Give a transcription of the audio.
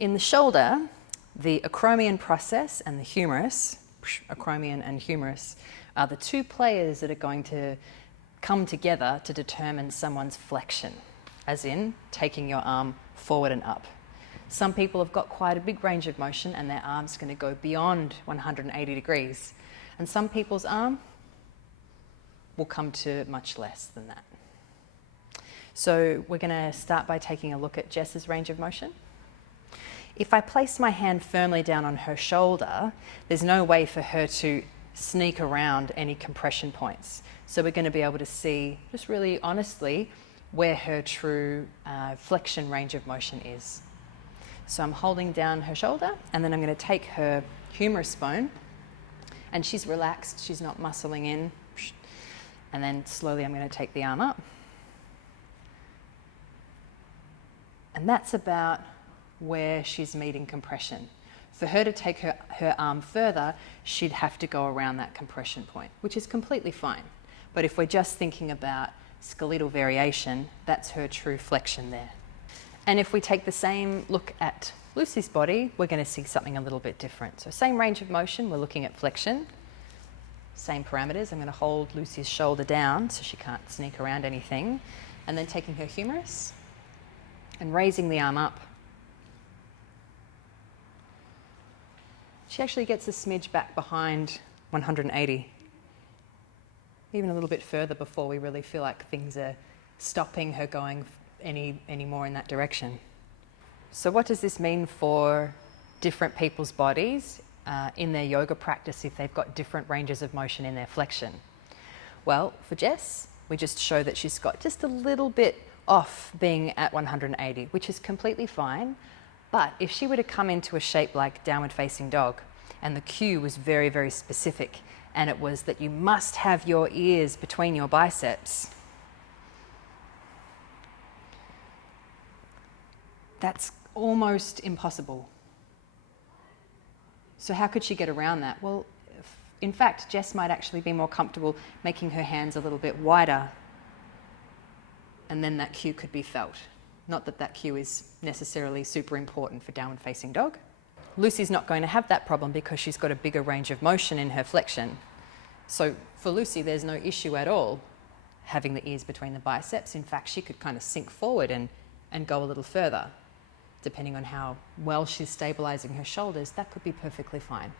In the shoulder, the acromion process and the humerus, acromion and humerus, are the two players that are going to come together to determine someone's flexion, as in taking your arm forward and up. Some people have got quite a big range of motion and their arm's going to go beyond 180 degrees. And some people's arm will come to much less than that. So we're going to start by taking a look at Jess's range of motion. If I place my hand firmly down on her shoulder, there's no way for her to sneak around any compression points. So we're going to be able to see, just really honestly, where her true flexion range of motion is. So I'm holding down her shoulder, and then I'm going to take her humerus bone, and she's relaxed, she's not muscling in, and then slowly I'm going to take the arm up. And that's about where she's meeting compression. For her to take her arm further, she'd have to go around that compression point, which is completely fine. But if we're just thinking about skeletal variation, that's her true flexion there. And if we take the same look at Lucy's body, we're going to see something a little bit different. So same range of motion, we're looking at flexion. Same parameters, I'm going to hold Lucy's shoulder down so she can't sneak around anything. And then taking her humerus and raising the arm up. She actually gets a smidge back behind 180. Even a little bit further before we really feel like things are stopping her going any more in that direction. So what does this mean for different people's bodies in their yoga practice if they've got different ranges of motion in their flexion? Well, for Jess, we just show that she's got just a little bit off being at 180, which is completely fine. But if she were to come into a shape like downward facing dog, and the cue was very, very specific, and it was that you must have your ears between your biceps, that's almost impossible. So how could she get around that? Well, in fact, Jess might actually be more comfortable making her hands a little bit wider, and then that cue could be felt. Not that that cue is necessarily super important for downward facing dog. Lucy's not going to have that problem because she's got a bigger range of motion in her flexion. So for Lucy, there's no issue at all having the ears between the biceps. In fact, she could kind of sink forward and go a little further. Depending on how well she's stabilizing her shoulders, that could be perfectly fine.